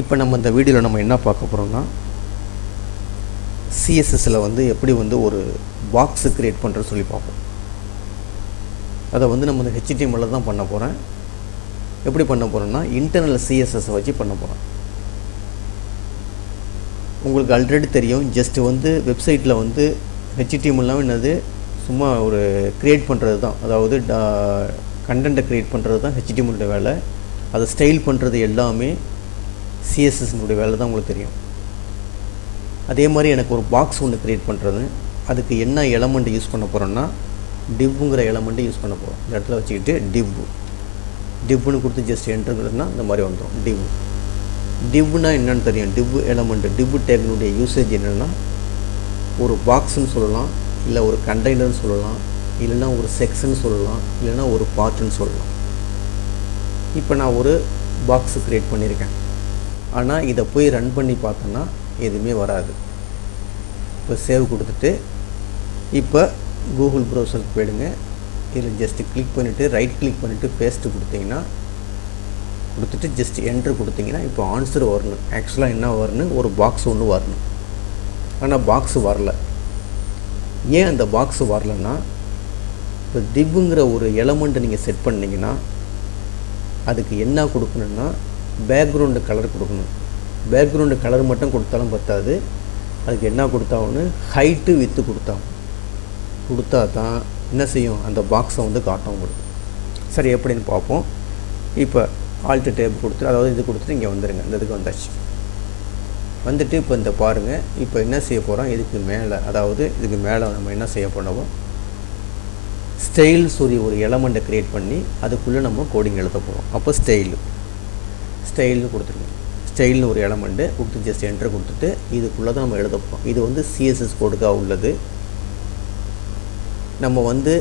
இப்போ நம்ம இந்த வீடியோவில் நம்ம என்ன பார்க்க போகிறோம்னா, சிஎஸ்எஸ்ஸில் வந்து எப்படி வந்து ஒரு பாக்ஸு க்ரியேட் பண்ணுறது சொல்லி பார்ப்போம். அதை வந்து நம்ம இந்த ஹெச்டிஎம்எல்ல தான் பண்ண போகிறேன். எப்படி பண்ண போகிறோம்னா, இன்டர்னல் சிஎஸ்எஸ்ஸை வச்சு பண்ண போகிறேன். உங்களுக்கு ஆல்ரெடி தெரியும், ஜஸ்ட்டு வந்து வெப்சைட்டில் வந்து ஹெச்டிஎம்எல்லாம் என்னது சும்மா ஒரு க்ரியேட் பண்ணுறது தான். அதாவது கண்டென்ட்டை க்ரியேட் பண்ணுறது தான் ஹெச்டிஎம்எல்லுடைய வேலை. அதை ஸ்டைல் பண்ணுறது எல்லாமே சிஎஸ்எஸ்னுடைய வேலை தான் உங்களுக்கு தெரியும். அதே மாதிரி எனக்கு ஒரு பாக்ஸ் ஒன்று க்ரியேட் பண்ணுறது, அதுக்கு என்ன எலமெண்ட்டு யூஸ் பண்ண போகிறோன்னா, டிவ்ங்கிற எலமெண்ட்டு யூஸ் பண்ண போகிறோம். இந்த இடத்துல வச்சுக்கிட்டு டிவ்னு கொடுத்து ஜஸ்ட் என்ட்ருங்கிறதுனா இந்த மாதிரி வந்துடும். டிவ்னா என்னென்னு தெரியும். டிவ் எலமெண்ட்டு, டிவ் டேக்னுடைய யூசேஜ் என்னென்னா, ஒரு பாக்ஸுன்னு சொல்லலாம், இல்லை ஒரு கண்டெய்னர்னு சொல்லலாம், இல்லைன்னா ஒரு செக்ஷன் சொல்லலாம், இல்லைன்னா ஒரு பார்ட்டுன்னு சொல்லலாம். இப்போ நான் ஒரு பாக்ஸு க்ரியேட் பண்ணியிருக்கேன். ஆனால் இதை போய் ரன் பண்ணி பார்த்தோன்னா எதுவுமே வராது. இப்போ சேவ் கொடுத்துட்டு இப்போ கூகுள் ப்ரௌசருக்கு போயிடுங்க. இதில் ஜஸ்ட்டு கிளிக் பண்ணிவிட்டு ரைட் கிளிக் பண்ணிவிட்டு பேஸ்ட்டு கொடுத்தீங்கன்னா, கொடுத்துட்டு ஜஸ்ட் என்ட்ரு கொடுத்தீங்கன்னா இப்போ ஆன்சர் வரணும். ஆக்சுவலாக என்ன வரணும், ஒரு பாக்ஸ் ஒன்று வரணும். ஆனால் பாக்ஸு வரல. ஏன் அந்த பாக்ஸு வரலன்னா, இப்போ டிவ்ங்கிற ஒரு எலமெண்ட்டை நீங்கள் செட் பண்ணிங்கன்னா அதுக்கு என்ன கொடுக்கணுன்னா, பேக்ரவுண்டு கலர் கொடுக்கணும். பேக்ரவுண்டு கலர் மட்டும் கொடுத்தாலும் பத்தாது, அதுக்கு என்ன கொடுத்தாகணும், ஹைட்டு வித்து கொடுத்தா தான் என்ன செய்யும், அந்த பாக்ஸை வந்து காட்டும் உங்களுக்கு. சரி, எப்படின்னு பார்ப்போம். இப்போ ஆல்ட் டேப் கொடுத்துட்டு, அதாவது இது கொடுத்துட்டு இங்கே வந்துடுங்க. இந்த இதுக்கு வந்தாச்சு. வந்துட்டு இப்போ இந்த பாருங்கள், இப்போ என்ன செய்ய போகிறோம், இதுக்கு மேலே, அதாவது இதுக்கு மேலே நம்ம என்ன செய்ய போனோம், ஸ்டைல் சொல்லி ஒரு எலமெண்ட்டை க்ரியேட் பண்ணி அதுக்குள்ளே நம்ம கோடிங் எழுத போகிறோம். அப்போ ஸ்டைல்னு கொடுத்துருங்க. ஸ்டைல்னு ஒரு எலமெண்ட்டு கொடுத்து ஜஸ்ட் என்ட்ரு கொடுத்துட்டு இதுக்குள்ளே தான் நம்ம எழுத போகிறோம். இது வந்து சிஎஸ்எஸ் கோடுக்காக உள்ளது. நம்ம வந்து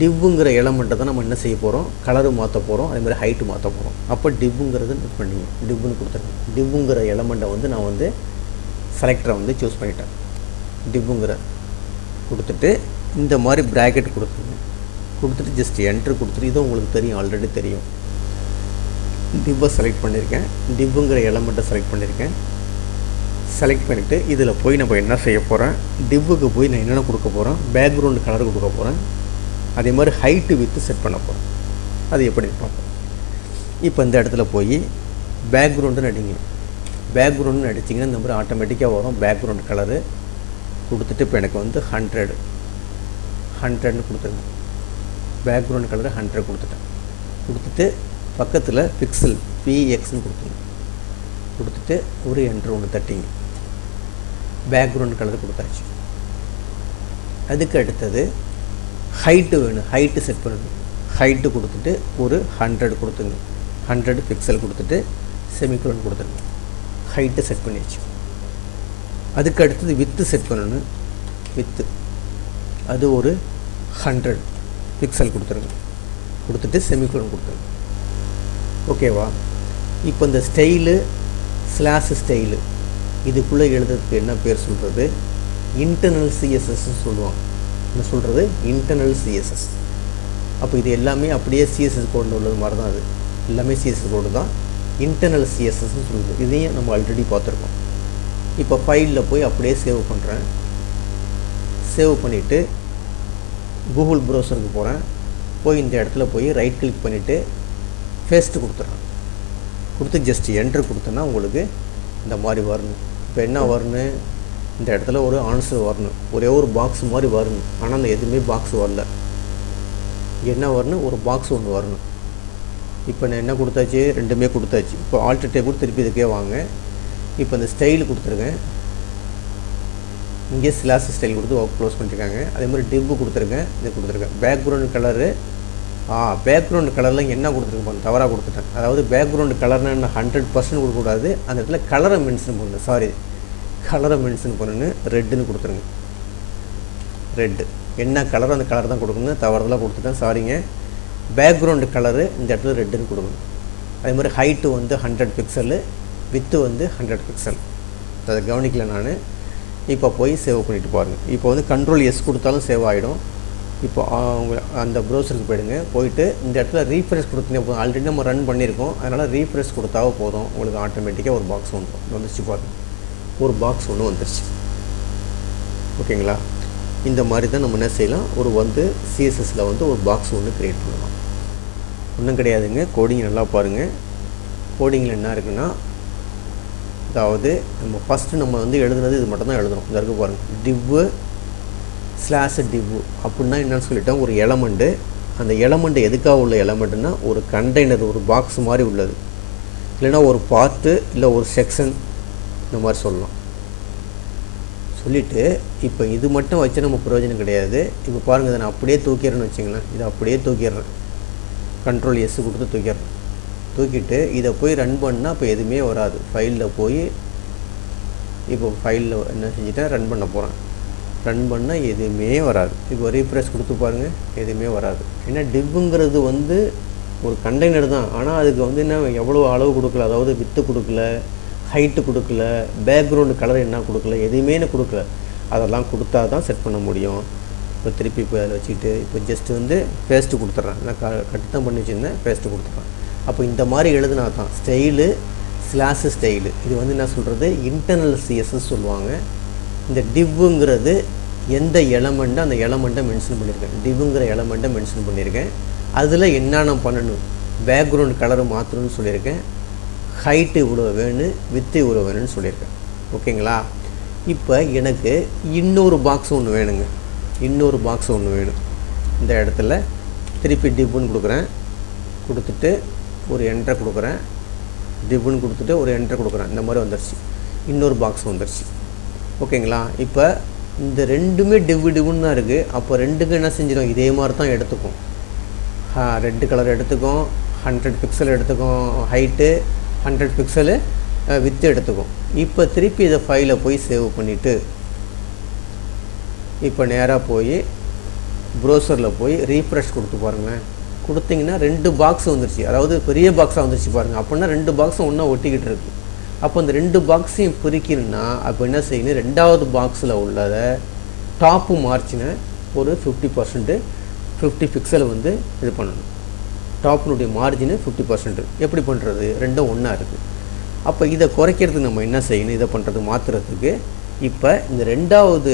டிவ்ங்கிற எலமெண்ட்டை தான் நம்ம என்ன செய்ய போகிறோம், கலரு மாற்ற போகிறோம், அதேமாதிரி ஹைட்டு மாற்ற போகிறோம். அப்போ டிவ்ங்கிறது நோட் பண்ணிங்க, டிவ்னு கொடுத்துருங்க. டிவ்ங்கிற எலமெண்ட்டை வந்து நான் வந்து செலக்டரை வந்து சூஸ் பண்ணிட்டேன். டிவ்ங்கிற கொடுத்துட்டு இந்த மாதிரி ப்ராக்கெட் கொடுத்துட்டு ஜஸ்ட் என்ட்ரு கொடுத்துட்டு, இது உங்களுக்கு தெரியும், ஆல்ரெடி தெரியும். டிவ்வை செலக்ட் பண்ணியிருக்கேன். டிவ்ங்கிற எலமெண்ட்டை செலக்ட் பண்ணியிருக்கேன். செலக்ட் பண்ணிவிட்டு இதில் போய் நம்ம என்ன செய்ய போகிறேன், டிவ்வுக்கு போய் நான் என்னென்ன கொடுக்க போகிறேன், பேக்ரவுண்டு கலர் கொடுக்க போகிறேன், அதே மாதிரி ஹைட்டு வித்து செட் பண்ண போகிறேன். அது எப்படி பார்ப்போம். இப்போ இந்த இடத்துல போய் பேக்ரவுண்டுன்னு அடிங்க. பேக்ரவுண்டுன்னு அடிச்சிங்கன்னா இந்த மாதிரி ஆட்டோமேட்டிக்காக வரும். பேக்ரவுண்டு கலரு கொடுத்துட்டு இப்போ எனக்கு வந்து 100ன்னு கொடுத்துருங்க. பேக்ரவுண்டு கலரு 100 கொடுத்துட்டு பக்கத்தில் பிக்சல் PXன்னு கொடுத்துட்டு ஒரு என்ட்ரு ஒன்று தட்டிங்க. பேக்ரவுண்ட் கலர் கொடுத்தாச்சு. அதுக்கு அடுத்தது ஹைட்டு வேணும், ஹைட்டு செட் பண்ணணும். ஹைட்டு கொடுத்துட்டு ஒரு 100 கொடுத்துங்க. 100 பிக்சல் கொடுத்துட்டு செமிகோலன் கொடுத்துருங்க. ஹைட்டு செட் பண்ணியாச்சு. அதுக்கு அடுத்தது வித்து செட் பண்ணணும். வித்து அது ஒரு 100 பிக்சல் கொடுத்துட்டு செமிகோலன் கொடுத்துருங்க. ஓகேவா. இப்போ இந்த ஸ்டைலு /ஸ்டைலு இதுக்குள்ளே எழுதுறதுக்கு என்ன பேர் சொல்கிறது, இன்டர்னல் சிஎஸ்எஸ்ன்னு சொல்லுவாங்க. என்ன சொல்கிறது, இன்டர்னல் சிஎஸ்எஸ். அப்போ இது எல்லாமே அப்படியே சிஎஸ்எஸ் கோடில் உள்ளது மாதிரி தான். அது எல்லாமே சிஎஸ்எஸ் கோடு தான். இன்டர்னல் சிஎஸ்எஸ்ன்னு சொல்லுது. இதையும் நம்ம ஆல்ரெடி பார்த்துருக்கோம். இப்போ ஃபைலில் போய் அப்படியே சேவ் பண்ணுறேன். சேவ் பண்ணிவிட்டு கூகுள் ப்ரௌசருக்கு போகிறேன். போய் இந்த இடத்துல போய் ரைட் கிளிக் பண்ணிவிட்டு பேஸ்ட்டு கொடுத்து ஜஸ்ட் என்ட்ரு கொடுத்தோன்னா உங்களுக்கு இந்த மாதிரி வரணும். இப்போ என்ன வரணும், இந்த இடத்துல ஒரு ஆன்சர் வரணும், ஒரே ஒரு பாக்ஸ் மாதிரி வரணும். ஆனால் அந்த எதுவுமே பாக்ஸ் வரல. என்ன வரணும், ஒரு பாக்ஸ் ஒன்று வரணும். இப்போ நான் என்ன கொடுத்தாச்சு, ரெண்டுமே கொடுத்தாச்சு. இப்போ ஆல்ட் டேப் கூட திருப்பி இதுக்கே வாங்க. இப்போ இந்த ஸ்டைல் கொடுத்துருக்கேன். இங்கே /ஸ்டைல் கொடுத்து க்ளோஸ் பண்ணியிருக்காங்க. அதே மாதிரி டிவ் கொடுத்துருக்கேன். இது கொடுத்துருக்கேன். பேக்ரவுண்ட் கலரு பேக்ரவுண்டு கலரில் என்ன கொடுத்துருக்கு பாருங்க, தவறாக கொடுத்துட்டேன். அதாவது பேக்ரவுண்டு கலர்னா 100% கொடுக்கக்கூடாது. அந்த இடத்துல கலரை மென்ஷன் பண்ணணும். கலரை மென்ஷன் பண்ணணும். ரெட்டுன்னு கொடுத்துருங்க. ரெட்டு என்ன கலரோ அந்த கலர் தான் கொடுக்கணும். தவறுதலாக கொடுத்துட்டேன், சாரிங்க. பேக்ரவுண்டு கலரு இந்த இடத்துல ரெட்டுன்னு கொடுக்கணும். அதே மாதிரி ஹைட்டு வந்து 100 பிக்சலு, வித்து வந்து 100 பிக்சல். அதை கவனிக்கல நான். இப்போ போய் சேவ் பண்ணிவிட்டு பாருங்கள். இப்போ வந்து Ctrl S கொடுத்தாலும் சேவ் ஆகிடும். இப்போ அந்த ப்ரௌசருக்கு போயிடுங்க. போயிட்டு இந்த இடத்துல ரீஃப்ரெஷ் கொடுத்தீங்கன்னா போதும். ஆல்ரெடி நம்ம ரன் பண்ணியிருக்கோம், அதனால் ரீஃப்ரெஷ் கொடுத்தாவே போதும். உங்களுக்கு ஆட்டோமேட்டிக்காக ஒரு பாக்ஸ் வந்துருச்சு பாருங்கள். ஒரு பாக்ஸ் ஒன்று வந்துருச்சு. ஓகேங்களா? இந்த மாதிரி தான் நம்ம என்ன செய்யலாம், ஒரு சிஎஸ்எஸில் ஒரு பாக்ஸ் ஒன்று க்ரியேட் பண்ணலாம். ஒன்றும் கிடையாதுங்க. கோடிங் நல்லா பாருங்கள். கோடிங்கில் என்ன இருக்குன்னா, அதாவது நம்ம ஃபஸ்ட்டு நம்ம எழுதுனது இது மட்டும் தான் எழுதுகிறோம். இந்த இருக்குது பாருங்கள், div/div அப்படின்னா என்னன்னு சொல்லிட்டோம். ஒரு எலமெண்ட்டு, அந்த எலமெண்ட்டு எதுக்காக உள்ள எலமெண்ட்டுன்னா ஒரு கண்டெய்னர், ஒரு பாக்ஸ் மாதிரி உள்ளது. இல்லைன்னா ஒரு பார்ட்டு, இல்லை ஒரு செக்ஷன், இந்த மாதிரி சொல்லலாம். சொல்லிவிட்டு இப்போ இது மட்டும் வச்சு நம்ம பிரயோஜனம் கிடையாது. இப்போ பாருங்கள், இதை நான் அப்படியே தூக்கிறேன்னு வச்சுங்களேன். இதை அப்படியே தூக்கிடுறேன். Ctrl S கொடுத்து தூக்கிடுறேன். தூக்கிட்டு இதை போய் ரன் பண்ணால் இப்போ எதுவுமே வராது. ஃபைலில் போய் இப்போ ஃபைலில் என்ன செஞ்சுட்டேன், ரன் பண்ண போகிறேன். ரன் பண்ணால் எதுவுமே வராது. இப்போ ரீஃப்ரெஷ் கொடுத்து பாருங்கள், எதுவுமே வராது. ஏன்னா டிவ்ங்கிறது ஒரு கண்டெய்னர் தான். ஆனால் அதுக்கு என்ன எவ்வளோ அளவு கொடுக்கல, அதாவது வித்து கொடுக்கல, ஹைட்டு கொடுக்கல, பேக்ரவுண்டு கலர் என்ன கொடுக்கல, எதுவுமே கொடுக்கல. அதெல்லாம் கொடுத்தா தான் செட் பண்ண முடியும். இப்போ திருப்பி இப்போ அதில் வச்சுக்கிட்டு இப்போ ஜஸ்ட்டு பேஸ்ட்டு கொடுத்துட்றேன். நான் கட்டு தான் பண்ணி வச்சுருந்தேன், பேஸ்ட்டு கொடுத்துட்றேன். அப்போ இந்த மாதிரி எழுதுனா தான் ஸ்டைலு /ஸ்டைலு. இது என்ன சொல்கிறது, இன்டர்னல் சிஎஸ்எஸ் சொல்லுவாங்க. இந்த டிவ்வுங்கிறது எந்த எலமெண்ட்டை, அந்த எலமெண்ட்டை மென்ஷன் பண்ணியிருக்கேன். டிவ்வுங்கிற எலமெண்ட்டை மென்ஷன் பண்ணியிருக்கேன். அதில் என்னென்ன பண்ணணும், பேக்ரவுண்ட் கலரை மாற்றணும்னு சொல்லியிருக்கேன். ஹைட்டு இவ்வளோ வேணும், வித்து இவ்வளோ வேணும்னு சொல்லியிருக்கேன். ஓகேங்களா? இப்போ எனக்கு இன்னொரு பாக்ஸ் ஒன்று வேணுங்க. இன்னொரு பாக்ஸ் ஒன்று வேணும். இந்த இடத்துல திருப்பி டிவ்வுன்னு கொடுக்குறேன். கொடுத்துட்டு ஒரு என்ட்ரை கொடுக்குறேன். டிவ்வுன்னு கொடுத்துட்டு ஒரு என்ட்ரை கொடுக்குறேன். இந்த மாதிரி வந்துடுச்சு. இன்னொரு பாக்ஸ் வந்துடுச்சு. ஓகேங்களா? இப்போ இந்த ரெண்டுமே டிவ்வுன்னு தான் இருக்குது. அப்போ ரெண்டுக்கும் என்ன செஞ்சிடும், இதே மாதிரி தான் எடுத்துக்கும். ரெட்டு கலர் எடுத்துக்கும், 100 பிக்சல் எடுத்துக்கும் ஹைட்டு, 100 பிக்சலு வித்து எடுத்துக்கும். இப்போ திருப்பி இதை ஃபைலை போய் சேவ் பண்ணிவிட்டு இப்போ நேராக போய் ப்ரௌசரில் போய் ரீஃப்ரெஷ் கொடுத்து பாருங்களேன். கொடுத்தீங்கன்னா 2 பாக்ஸ் வந்துருச்சு. அதாவது பெரிய பாக்ஸாக வந்துருச்சு பாருங்கள். அப்படின்னா 2 பாக்ஸும் ஒன்றா ஒட்டிக்கிட்டு இருக்குது. அப்போ அந்த 2 பாக்ஸையும் பிரிக்கணும்னா அப்போ என்ன செய்யணும், 2வது பாக்ஸில் உள்ளதை டாப்பு மார்ஜினை ஒரு 50% 50 பிக்சலை இது பண்ணணும். டாப்பினுடைய மார்ஜினு 50%. எப்படி பண்ணுறது, ரெண்டும் ஒன்றா இருக்குது. அப்போ இதை குறைக்கிறதுக்கு நம்ம என்ன செய்யணும், இதை பண்ணுறது மாற்றுறதுக்கு இப்போ இந்த 2வது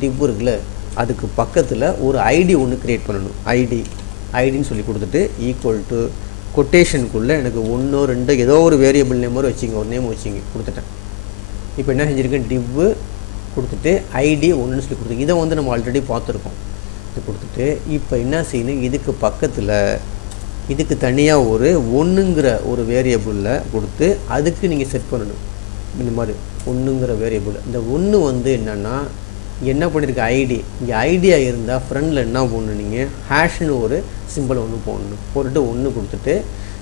டிவ் இருக்குல்ல, அதுக்கு பக்கத்தில் ஒரு ஐடி ஒன்று க்ரியேட் பண்ணணும். ஐடின்னு சொல்லி கொடுத்துட்டு ஈக்குவல் டு கொட்டேஷனுக்குள்ளே எனக்கு 1 2 ஏதோ ஒரு வேரியபிள் நேம் மாதிரி வச்சிங்க, ஒரு நேம் வச்சிங்க, கொடுத்துட்டேன். இப்போ என்ன செஞ்சுருக்கேன், டிவ்வு கொடுத்துட்டு ஐடி 1ன்னு சொல்லி கொடுத்து இதை நம்ம ஆல்ரெடி பார்த்துருக்கோம். இது கொடுத்துட்டு இப்போ என்ன செய்யணும், இதுக்கு பக்கத்தில் இதுக்கு தனியாக ஒரு 1ங்கிற ஒரு வேரியபிளில் கொடுத்து அதுக்கு நீங்கள் செட் பண்ணணும். இந்த மாதிரி 1ங்கிற வேரியபிள். இந்த 1 என்னென்னா என்ன பண்ணியிருக்க ஐடி, இங்கே ஐடியா இருந்தால் ஃப்ரெண்டில் என்ன போடணும், நீங்கள் ஹேஷ்னு ஒரு சிம்பிள் ஒன்று போடணும். போட்டுட்டு 1 கொடுத்துட்டு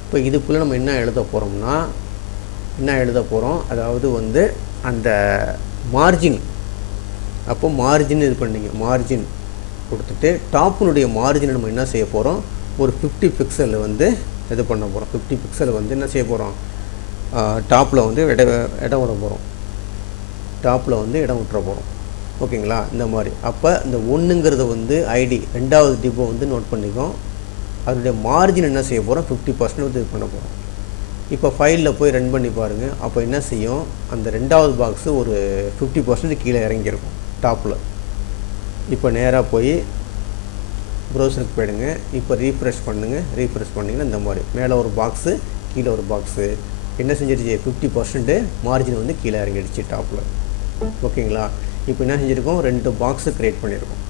இப்போ இதுக்குள்ளே நம்ம என்ன எழுத போகிறோம்னா, அதாவது அந்த மார்ஜின். அப்போ மார்ஜின் இது பண்ணிங்க, மார்ஜின் கொடுத்துட்டு டாப்பினுடைய மார்ஜினை நம்ம என்ன செய்ய போகிறோம், ஒரு 50 பிக்சல் இது பண்ண போகிறோம். 50 பிக்சல் என்ன செய்ய போகிறோம், டாப்பில் இடம் விட போகிறோம். டாப்பில் இடம் விட்டுற போகிறோம். ஓகேங்களா? இந்த மாதிரி. அப்போ இந்த 1ங்கிறத ஐடி 2வது டிப்பை நோட் பண்ணிக்கோம். அதனுடைய மார்ஜின் என்ன செய்ய போகிறோம், 50% இது பண்ண போகிறோம். இப்போ ஃபைலில் போய் ரன் பண்ணி பாருங்கள். அப்போ என்ன செய்யும், அந்த 2வது பாக்ஸு ஒரு 50% கீழே இறங்கியிருக்கும் டாப்பில். இப்போ நேராக போய் ப்ரௌசருக்கு போயிடுங்க. இப்போ ரீஃப்ரெஷ் பண்ணுங்கள். ரீஃப்ரெஷ் பண்ணிங்கன்னா இந்த மாதிரி மேலே ஒரு பாக்ஸு, கீழே ஒரு பாக்ஸு என்ன செஞ்சிருச்சு, 50% மார்ஜின் கீழே இறங்கிடுச்சு டாப்பில். ஓகேங்களா? இப்போ என்ன செஞ்சுருக்கோம், 2 பாக்ஸு க்ரியேட் பண்ணியிருக்கோம்.